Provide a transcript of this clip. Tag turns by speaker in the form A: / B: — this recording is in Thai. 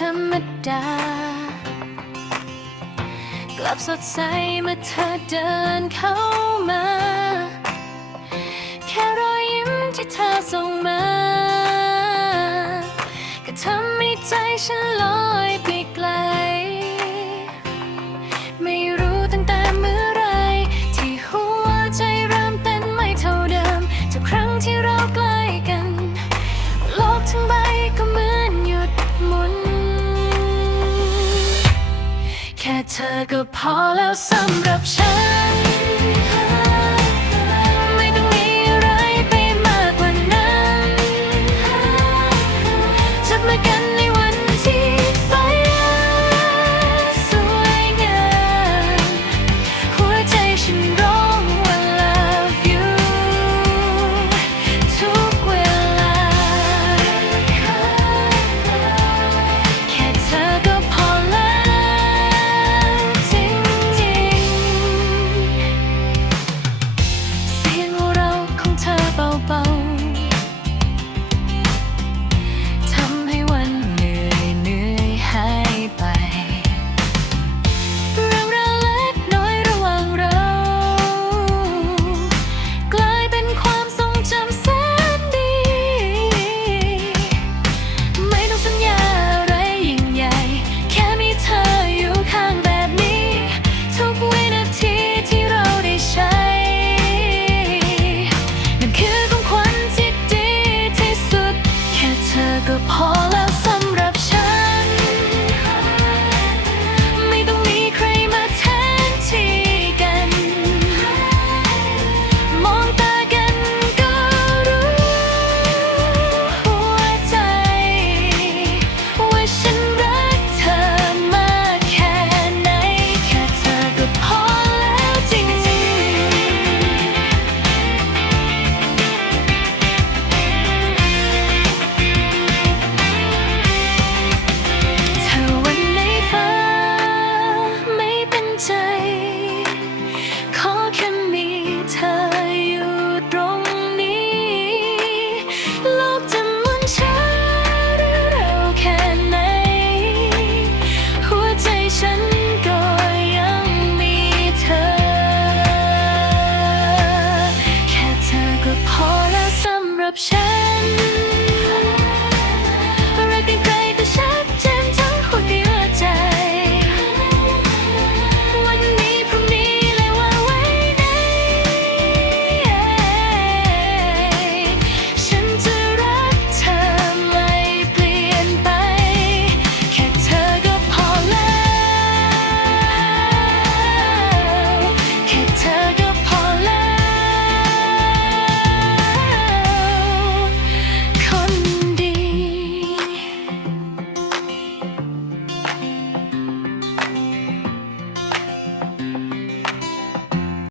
A: ธรรมดา กลับสดใสเมื่อเธอเดินเข้ามา แค่รอยยิ้มที่เธอส่งมา ก็ทำให้ใจฉันลอยไป ธอก็พอแล้วสำหรับฉัน